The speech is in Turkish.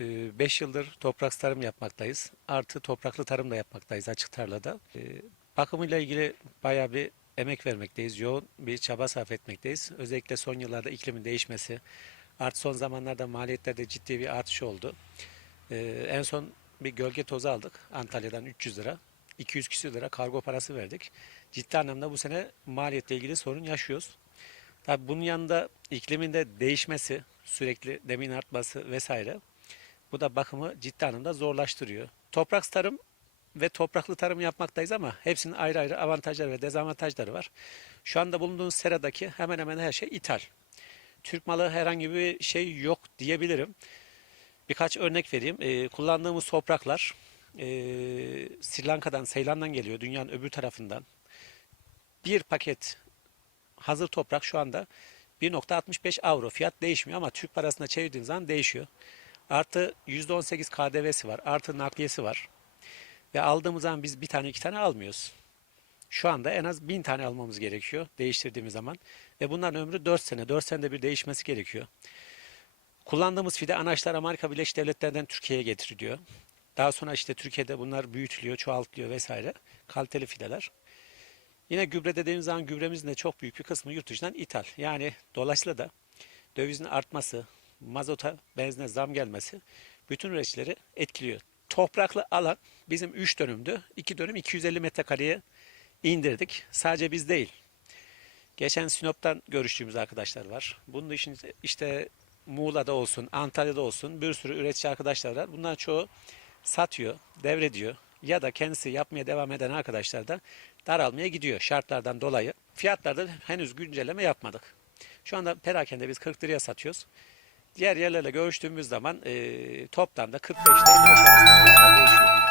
5 yıldır toprak tarım yapmaktayız. Artı topraklı tarım da yapmaktayız açık tarlada. E, bakımıyla ilgili bayağı bir emek vermekteyiz. Yoğun bir çaba sarf etmekteyiz. Özellikle son yıllarda iklimin değişmesi, artı son zamanlarda maliyetlerde ciddi bir artış oldu. E, en son bir gölge tozu aldık Antalya'dan 300 lira. 200 küsür lira kargo parası verdik. Ciddi anlamda bu sene maliyetle ilgili sorun yaşıyoruz. Tabii bunun yanında iklimin de değişmesi, sürekli demin artması vesaire. Bu da bakımı ciddi anlamda zorlaştırıyor. Toprak tarım ve topraklı tarım yapmaktayız ama hepsinin ayrı ayrı avantajları ve dezavantajları var. Şu anda bulunduğumuz seradaki hemen hemen her şey ithal. Türk malı herhangi bir şey yok diyebilirim. Birkaç örnek vereyim. Ee, kullandığımız topraklar e, Sri Lanka'dan, Seylan'dan geliyor. Dünyanın öbür tarafından. Bir paket hazır toprak şu anda 1.65 avro. Fiyat değişmiyor ama Türk parasına çevirdiğin zaman değişiyor. Artı %18 KDV'si var. Artı nakliyesi var. Ve aldığımız zaman biz bir tane iki tane almıyoruz. Şu anda en az bin tane almamız gerekiyor değiştirdiğimiz zaman. Ve bunların ömrü 4 sene. 4 senede bir değişmesi gerekiyor. Kullandığımız fide anaçlar Amerika Birleşik Devletleri'nden Türkiye'ye getiriliyor. Daha sonra işte Türkiye'de bunlar büyütülüyor, çoğaltılıyor vesaire. Kaliteli fideler. Yine gübre dediğimiz zaman gübremizin de çok büyük bir kısmı yurt dışından ithal. Yani dolayısıyla da dövizin artması, mazota, benzine zam gelmesi bütün üreticileri etkiliyor. Topraklı alan bizim 3 dönümdü. 2 dönüm 250 metrekareye indirdik. Sadece biz değil. Geçen Sinop'tan görüştüğümüz arkadaşlar var. Bunun dışında işte Muğla'da olsun, Antalya'da olsun bir sürü üretici arkadaşlar var. Bunların çoğu satıyor, devrediyor ya da kendisi yapmaya devam eden arkadaşlar da daralmaya gidiyor şartlardan dolayı. Fiyatlarda henüz güncelleme yapmadık. Şu anda perakende biz 40 liraya satıyoruz. Diğer yerlerle görüştüğümüz zaman e, toptan da 45 ile 55 arasında değişiyor.